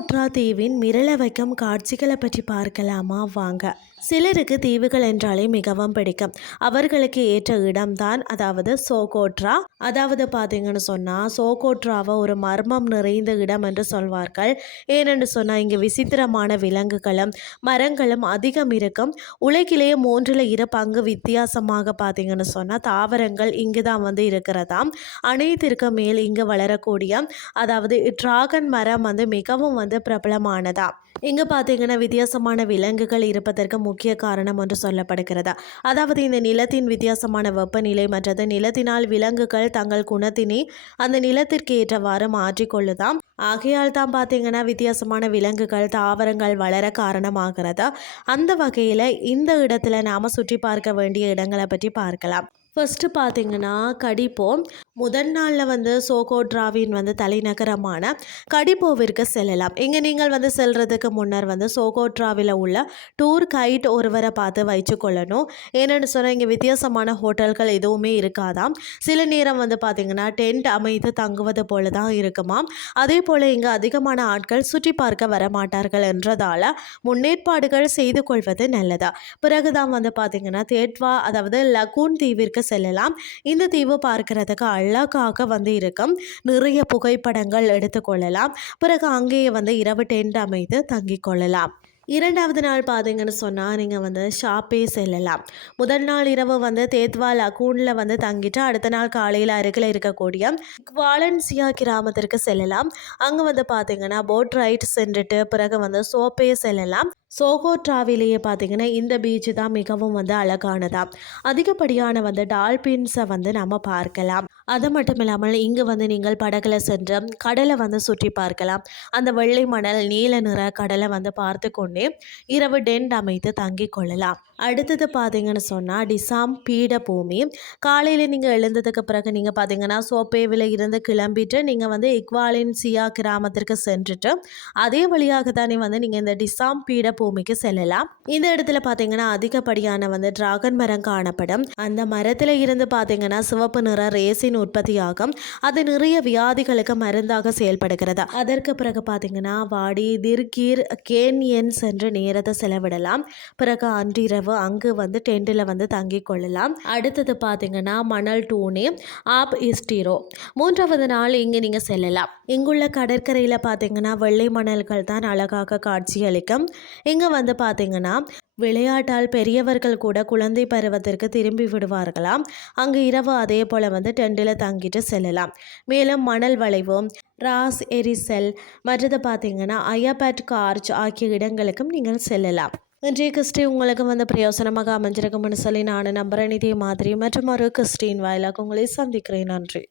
சோகோட்ரா தீவின் மிரள வைக்கும் காட்சிகளை பற்றி பார்க்கலாமா வாங்க. சிலருக்கு தீவுகள் என்றாலே மிகவும் பிடிக்கும். அவர்களுக்கு ஏற்ற இடம்தான் அதாவது சோகோட்ரா. அதாவது பார்த்தீங்கன்னு சொன்னால் சோகோட்ராவை ஒரு மர்மம் நிறைந்த இடம் என்று சொல்வார்கள். ஏனென்று சொன்னால் இங்கே விசித்திரமான விலங்குகளும் மரங்களும் அதிகம் இருக்கும். உலகிலேயே 2 வித்தியாசமாக பார்த்தீங்கன்னு சொன்னால் தாவரங்கள் இங்கு தான் வந்து இருக்கிறதாம். அனைத்திற்கு மேல் இங்கு வளரக்கூடிய அதாவது டிராகன் மரம் வந்து மிகவும் வந்து பிரபலமானதா. இங்கே பார்த்தீங்கன்னா வித்தியாசமான விலங்குகள் இருப்பதற்கு முக்கிய காரணம் என்று சொல்லப்படுகிறது. அதாவது இந்த நிலத்தின் வித்தியாசமான வெப்பநிலை மற்றது நிலத்தினால் விலங்குகள் தங்கள் குணத்தினை அந்த நிலத்திற்கு ஏற்றவாறு மாற்றிக்கொள்ளுதாம். ஆகையால் தான் பார்த்தீங்கன்னா வித்தியாசமான விலங்குகள் தாவரங்கள் வளர காரணமாகிறது. அந்த வகையில் இந்த இடத்துல நாம் சுற்றி பார்க்க வேண்டிய இடங்களை பற்றி பார்க்கலாம். ஃபஸ்ட்டு பார்த்தீங்கன்னா கடிப்போ. முதல் நாளில் வந்து சோகோட்ராவின் வந்து தலைநகரமான கடிப்போவிற்கு செல்லலாம். இங்கே நீங்கள் வந்து செல்றதுக்கு முன்னர் வந்து சோகோட்ராவில் உள்ள டூர் கைட் ஒருவரை பார்த்து வச்சுக்கொள்ளணும். ஏன்னு சொன்னால் இங்கே வித்தியாசமான ஹோட்டல்கள் எதுவுமே இருக்காதாம். சில நேரம் வந்து பார்த்திங்கன்னா டென்ட் அமைத்து தங்குவது போல தான் இருக்குமாம். அதே போல் இங்கே அதிகமான ஆட்கள் சுற்றி பார்க்க வரமாட்டார்கள் என்றதால் முன்னேற்பாடுகள் செய்து கொள்வது நல்லதா. பிறகுதான் வந்து பார்த்திங்கன்னா தேட்வா அதாவது லகூன் தீவிற்கு செல்லலாம். இந்த தீவு பார்க்கிறதுக்கு அழகாக வந்து இருக்கும். நிறைய புகைப்படங்கள் எடுத்துக்கொள்ளலாம். பிறகு அங்கேயே வந்து இரவு டென்ட் அமைத்து தங்கிக் கொள்ளலாம். 2வது நாள் பார்த்தீங்கன்னு சொன்னால் நீங்கள் வந்து ஷாப்பே செல்லலாம். முதல் நாள் இரவு வந்து தேத்வா லகூனில் வந்து தங்கிட்டு அடுத்த நாள் காலையில் அருகில் இருக்கக்கூடிய வாலன்சியா கிராமத்திற்கு செல்லலாம். அங்கே வந்து பார்த்தீங்கன்னா போட் ரைட் சென்றுட்டு பிறகு வந்து சோப்பே செல்லலாம். சோகோட்ராவிலேயே பார்த்தீங்கன்னா இந்த பீச் தான் மிகவும் வந்து அழகானதா. அதிகப்படியான வந்து டால்பின்ஸை வந்து நம்ம பார்க்கலாம். அது மட்டும் இல்லாமல் இங்கு வந்து நீங்கள் படகுல சென்று கடலை வந்து சுற்றி பார்க்கலாம். அந்த வெள்ளை மணல் நீல நிற கடலை வந்து பார்த்து கொண்டே இரவு டென்ட் அமைத்து தங்கிக் கொள்ளலாம். அடுத்தது பார்த்தீங்கன்னு சொன்னால் டிசாம் பீடபூமி. காலையில் நீங்கள் எழுந்ததுக்கு பிறகு நீங்கள் பார்த்தீங்கன்னா சோப்பேவில் இருந்து கிளம்பிட்டு நீங்கள் வந்து இக்வாலின்சியா கிராமத்திற்கு சென்றுட்டு அதே வழியாக தானே வந்து நீங்கள் இந்த டிசாம் பீடபூமிக்கு செல்லலாம். இந்த இடத்துல பார்த்தீங்கன்னா அதிகப்படியான வந்து டிராகன் மரம் காணப்படும். அந்த மரத்தில் இருந்து பார்த்தீங்கன்னா சிவப்பு நிற ரேசின் உற்பத்தியாகும். அது நிறைய வியாதிகளுக்கு மருந்தாக செயல்படுகிறது. அதற்கு பிறகு பார்த்தீங்கன்னா வாடி திர்கீர் கேன்யன் சென்று நேரத்தை செலவிடலாம். பிறகு அன்றிரவு அங்கு வந்து டென்ட்டில் வந்து தங்கிக் கொள்ளலாம். அடுத்தது பார்த்தீங்கன்னா மணல் டூனே ஆப் இஸ்டிரோ. 3வது நாள் இங்கே நீங்கள் செல்லலாம். இங்குள்ள கடற்கரையில் பார்த்தீங்கன்னா வெள்ளை மணல்கள் தான் அழகாக காட்சியளிக்கும். இங்கே வந்து பார்த்தீங்கன்னா விளையாட்டால் பெரியவர்கள் கூட குழந்தை பருவத்திற்கு திரும்பி விடுவார்களாம். அங்கு இரவு அதே போல் வந்து டென்ட்டில் தங்கிட்டு செல்லலாம். மேலும் மணல் வளைவு ராஸ் எரிசல் மற்றது பார்த்தீங்கன்னா அயபட் கார்ச் ஆகிய இடங்களுக்கும் நீங்கள் செல்லலாம். இன்றைய கிறிஸ்டி உங்களுக்கு வந்து பிரயோசனமாக அமைஞ்சிருக்கும்னு சொல்லி நான் நம்புறேன். இதே மாதிரி மற்றும் ஒரு கிறிஸ்டின் வாயிலாக உங்களை சந்திக்கிறேன். நன்றி.